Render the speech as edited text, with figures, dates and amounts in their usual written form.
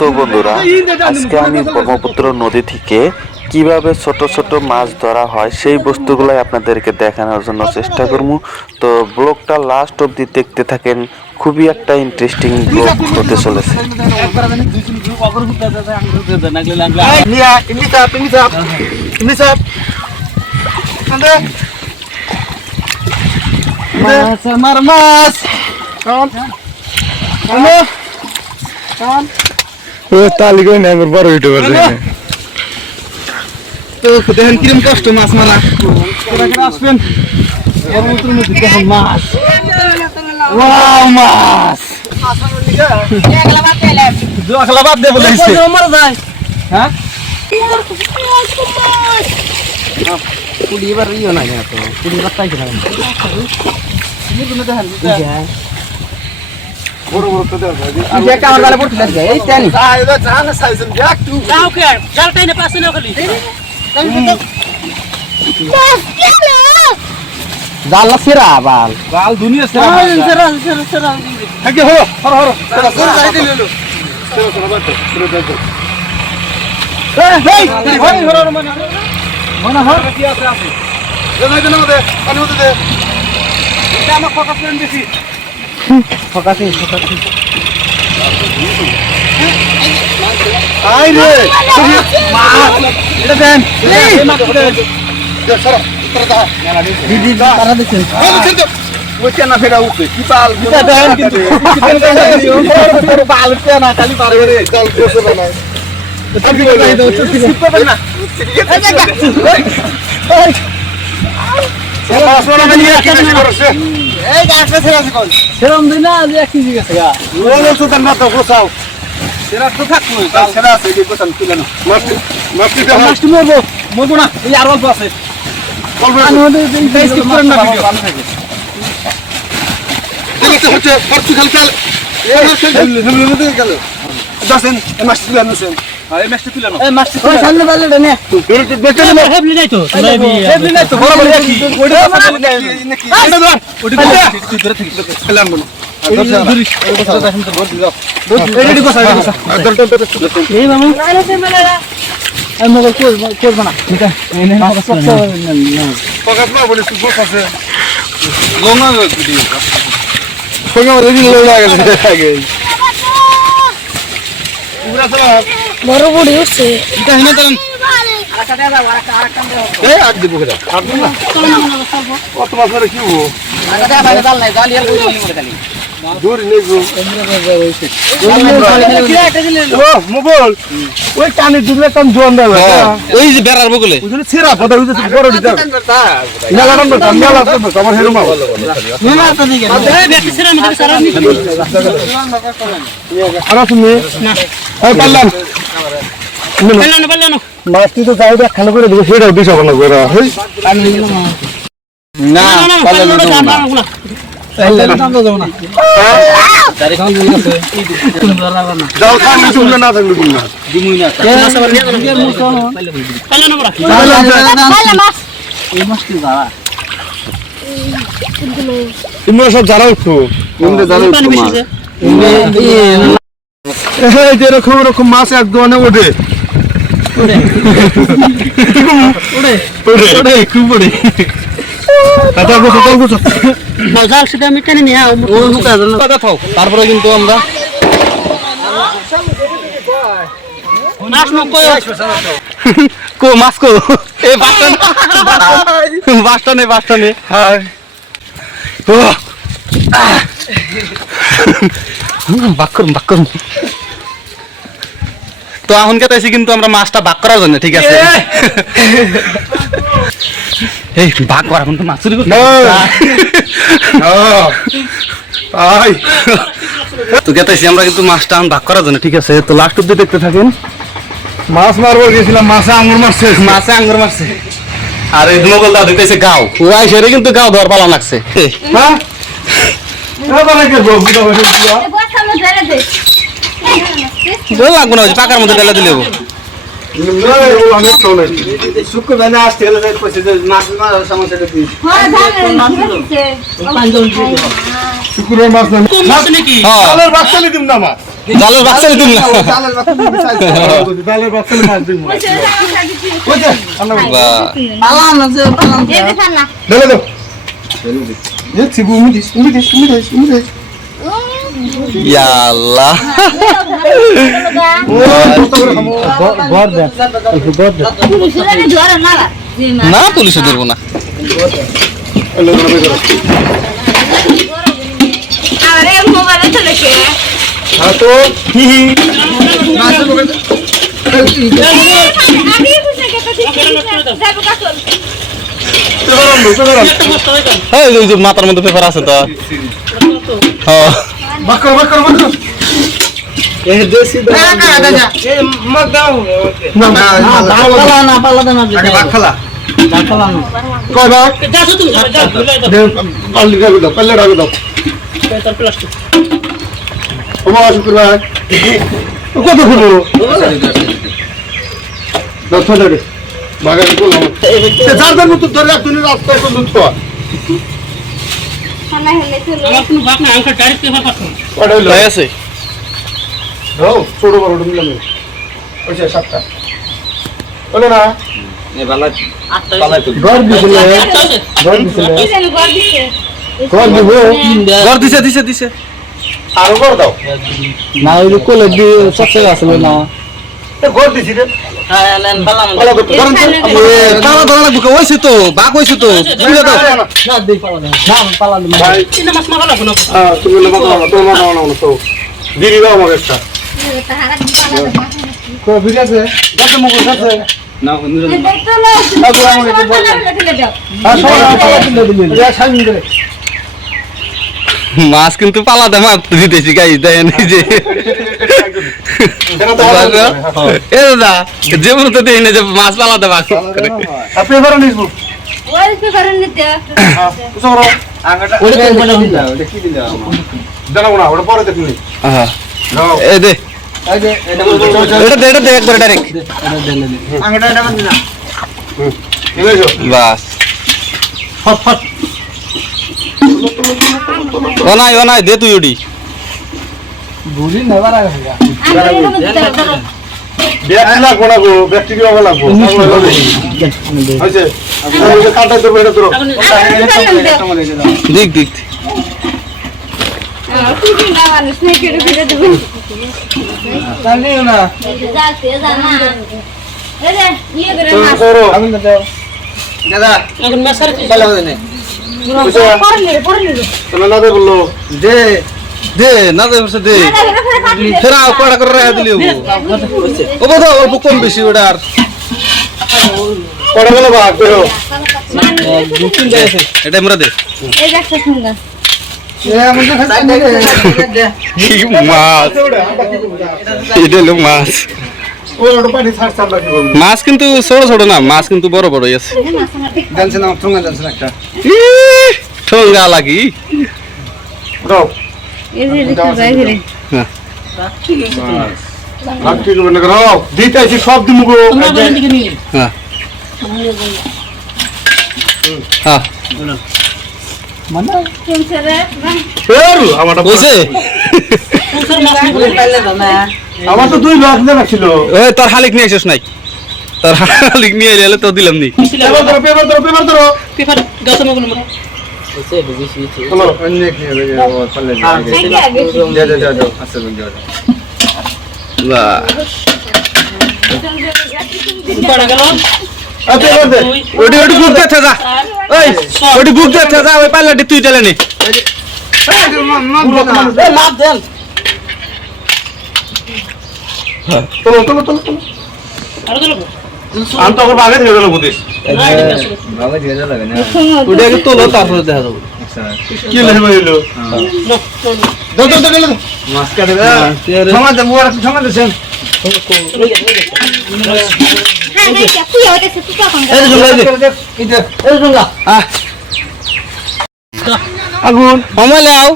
তো বন্ধুরা, আজকে আমি ব্রহ্মপুত্র নদী থেকে কিভাবে ছোট ছোট মাছ ধরা হয় সেই বস্তুগুলাই আপনাদেরকে দেখানোর জন্য চেষ্টা করব। তো ব্লগটা লাস্ট অবধি দেখতে থাকেন, খুবই একটা ইন্টারেস্টিং ব্লগ হতে চলেছে। তালিকা নেই আমার বড় ইউটিউবার তো দেখেন কিরম কষ্ট মাছ মারা আসবেন মাছ মাছ বাদ দে বলে হ্যাঁ এবার ইয়ে না তো এবার চাইছে না বড় বড় তো দেখ এই একটা আমার গালে পড়তে লাগে এই টানি এটা জানা সাইজের ব্যাক টু যাও কে জাল টাইনে পাশে না খালি জাল না সেরা বাল জাল দুনিয়া সেরা সেরা সেরা সেরা আগে হো হর হর সেরা যাই দিলে লো সেরা সেরা বাট সেরা যাই এই এই হর হর মানে হর কি আছে আছে জানাই দে না দে পানি হতে দে এটা আমার ফোকাস লেন বেশি ফোকাসিং আই রে মাছ এটা দেন এই মাছ দে সর উত্তর দা দিদি তারা দেখেন ওই কেনা ফেরা উঠে কি পাল এটা দেন কিন্তু পাল উঠে না খালি পারে রে চল বসে না সবই বলে দাও চুটি পাবে না এই মাছ না নিয়ে কি করছে এই গাছটা ছেড়ে আছে কোন সেরম দিনা যে 1 কেজি গেছে গা ওরে সুতার মাথা গোছাও সেরা তো থাকবো কাল সেরা আছে এই গোছান তুলে না মাছটি মরবো না এই আর অল্প আছে অল্প আমি ওদের এই স্কিপ করেন না ভিডিও ভালো থাকে দেখতে হচ্ছে ফরচু খালকাল এই গেল দছেন এই মাছটি তুলে আনছেন এই মাছটি তুলে আনো এই মাছটি ওই সামনে বালে নে বেচে নে হেবলি নাই তো হেবলি নাই তো বড় বড় কি ওইটা নাকি এটা ধর ওইটা তুই ধরে থাকি খেলাম বল এই মামু এই মগল করব না এটা এনে ফকাত না বলি তুই বস আছে লঙ্গা ভিডিও ফঙ্গা রেডি লই লাগে আগে পুরা চলা বড় বড় হচ্ছে এটা হেনে দেন আরেকটা দাও আরেকটা দাও এই আট দিব কেডা আট না কত মাছ ধরে কি হবো আরেকটা দাও জাল নাই জাল এর বই করে খালি দূর নেই গো ও মোবাইল ওই কানে দিলে কান জোন দেবে ওই যে বেরার বগলে ওই জন্য ছেড়া পদা ওই যে বড় দিতে না লাগান না না লাগতো আমার হেরো মা না তো দিকে এই ব্যক্তি ছেড়া মধ্যে সারা নি আরা তুমি না এই পাল্লাম পাল্লানো মাছটি তো যাই দেখ খালো করে দিবে সেটাও দিছ না করে হই না পাল্লানো না জাল খান তুমি না থাকলে তুমি না দিমুই না তুমি সব যারা উঠো যেরকম এরকম মাছ এক দোকানে ওঠে খুব ওঠে তারপরে কিন্তু আমরা মাছ কো বাসটা নেই বাক্কর তো এখন কেতাইছি কিন্তু আমরা মাছটা ভাগ করার জন্য ঠিক আছে এই ভাগ করা কিন্তু মাছ চুরি করতে তো কেতাইছি আমরা কিন্তু মাছটা ভাগ করার জন্য ঠিক আছে তো লাস্ট অব্দি দেখতে থাকেন মাছ মারবো গেছিলাম মাছে আঙ্গুর মারছে আর এই দুমগল দা দেখতেছে গাও ওয়াই সেরে কিন্তু গাও ধর পালা লাগছে হ্যাঁ লাগবো না পাকার মধ্যে ঢেলে দিলে শুক্রবার আসতে গেলে শুক্রবার মাছ নাকি বাচ্চা দিম না মাছ জালের বাক্সে দিন না জালের বাক্সে দিবি চাইছে জালের বাক্সে মাছ দিবি ওই যে আল্লাহ পালাম না যে পালাম দে দে ये छिबु उमिदिस ইয়া আল্লাহ गॉड दे गॉड दे না পুলিশে ধরবো না हां तो এই যে মাথার মধ্যে পেপার আছে তো হ্যাঁ बकर ये देसी दो ए मत दाओ ना না পালা না आगे बाखला পালা না कोई बात दे पाली का दो पल्ले डाल दो ओमा शुक्र भाई को तो खुलो दो थोड़े दे बागा को लो ते चार दिन तो धर रख तूने रास्ता को लुट को पड़े लो ভাই আছে ও ছোট বড় মিলাম ওইটা সাতটা বলো না ঘর দিছিলে ঘর দিব ঘর দিছে আরো ঘর দাও না ওই কোলে দিয়ে সবচেয়ে আসলে না তো ঘর দিছি রে পালাম পালা তো ঘর তারা ধরা লাগবে ওইছে তো বাঘ হইছে তো বুঝে দাও না দেই পালা না পালা না ভাই তুমি না বাবা তো না তো দিদি দাও আমার একটা কো বিড়ি আছে কত মুখ আছে না মাছ কিন্তু পালাতে মাছ দিতেছি গাই দেয় নিজে এ দাদা যেমন তো দেই না যে মাছ পালাতে মাছ আপনি এবারে নিসবো জানাবো না ওটা পরে দেখুন এ দে এটা দে একবার ডাইরেক্ট বাস ও নাই দে তুই ওডি গুলি নেবার আগে ব্যাগ লাগবো না গো ব্যাগ কি লাগবো হয়েছে কাটা ধরবো এটা ধরো দেখ বললো দে না দে দে ফেরা কড়া করে রাখা দিলি ও বোধ অল্প কম বেশি ওটা আর পড়ে গেল ভাগ বেরো এটা আমরা দে মাছ এটা হলো মাছ মাছ কিন্তু ছোট না মাছ কিন্তু বড় বড় আছে ঠোঙ্গা লাগি সব দিন আমার তো 2 লাখ টাকা ছিল তোর হালিক নিয়ে আসিস নাই তোর হালিক নিয়ে এলে তো দিলাম নি পেপার ধরো ওই পাল্লাটি তুই টেলে নে আমি তো আগে দিয়ে দিলাম বুঝিস ওটাকে তোলো তারপরে দেখা যাবো কি লেখা হইলো মাছ কাটে সমাজ সমাজ দেন আগুন সময় লাও